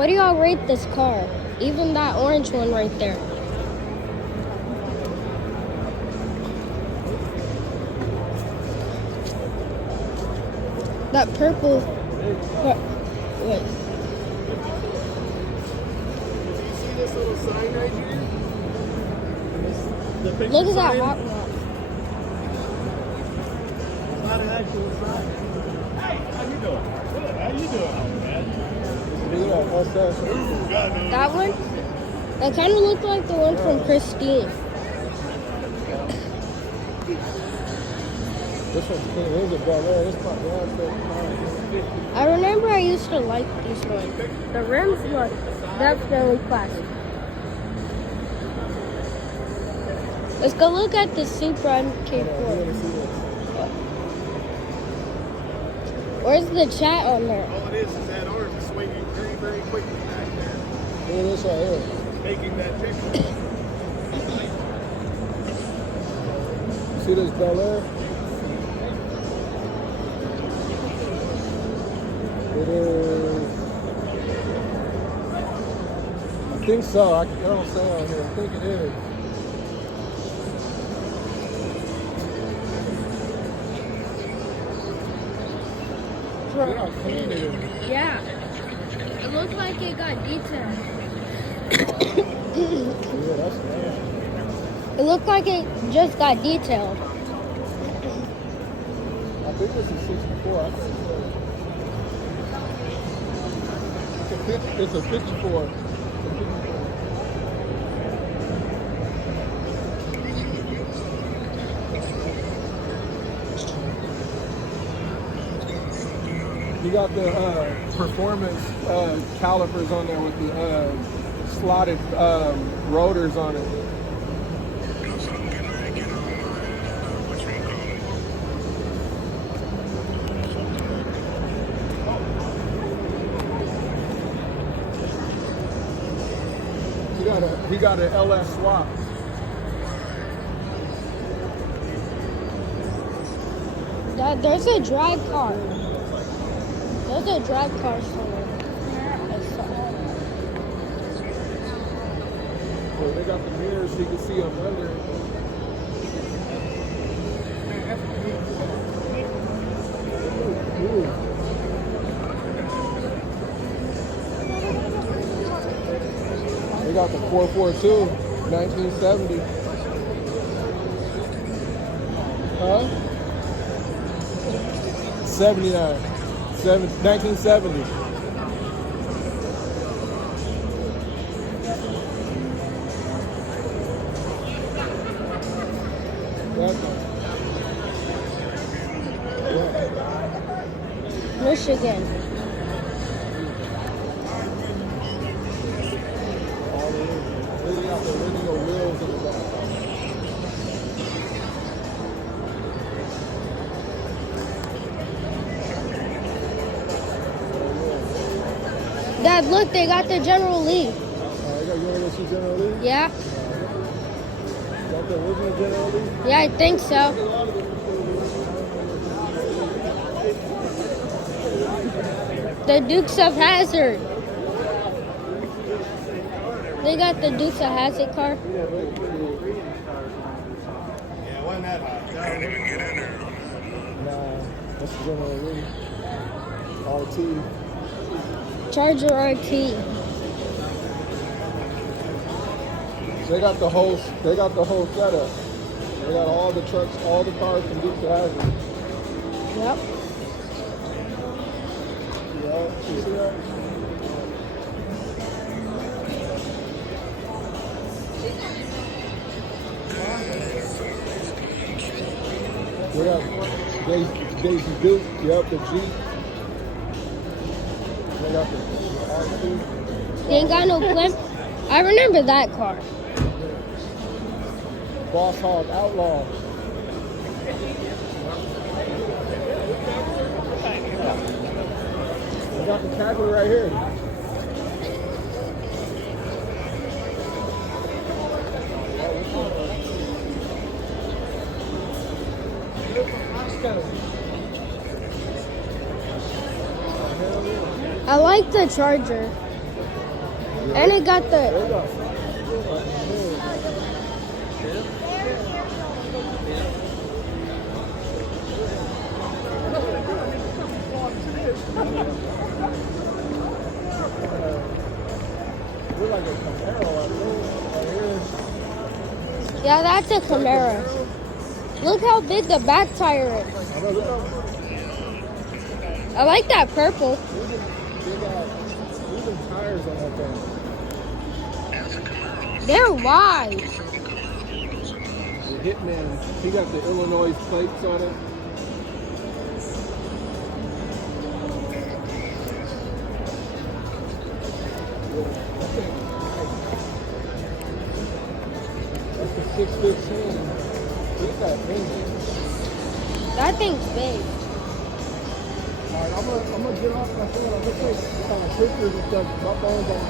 What do y'all rate this car? Even that orange one right there. That purple. Wait. See this little sign right here? The picture Look at that sign? hot rod. It's not an actual sign. Hey, how you doing? Good. How you doing, man? What's that? That one? That kind of looked like the one from Christine. This one's clean. Here's a Bel Air. This part down. I remember I used to like these ones. The rims look definitely classic. Let's go look at the Supra MK4. Where's the chat on there? All it is that arm is swinging very, very quickly back there. Look at this right here. Making that picture. See this Bel Air? It is. I think so. I don't say on here. I think it is. Look how clean it is. Yeah. It looks like it got detailed. Yeah, that's nice. It looked like it just got detailed. I think this is 64. I think so. It's a 54. You got the performance calipers on there with the slotted rotors on it. He got an LS swap. There's a drag car. There's a drag car somewhere. Well, they got the mirrors so you can see them under. Ooh. They got the 442, 1970. Huh? 79. 1970. Michigan. They got the original wheels in the back. Dad, look, they got the General Lee. You want to go see General Lee? Yeah? Is that the original General Lee? Yeah, I think so. The Dukes of Hazzard. They got the Dukes of Hazzard car. Yeah, it wasn't that hot. Can't even get in there. Nah, that's the General Lee. RT. Charger RT. They got the whole setup. They got all the trucks, all the cars from Dukes of Hazzard. Yep. Yeah, you see that? We got Daisy Duke, yep, the Jeep. They got the RT. They ain't got no blimp. I remember that car. Boss Hog Outlaw. We got the tackler right here. I like the Charger. And it got There the. you go. We're like a Camaro, I think. Right here. Yeah, that's a Camaro. Look how big the back tire is. I know, look how I like that purple. they got even tires on that thing. They're wide. The Hitman, he got the Illinois plates on it. That's the 615. Look at that engine. That thing's big. Alright, I'm gonna get off my phone. I'm gonna take pictures and stuff. My phone's on.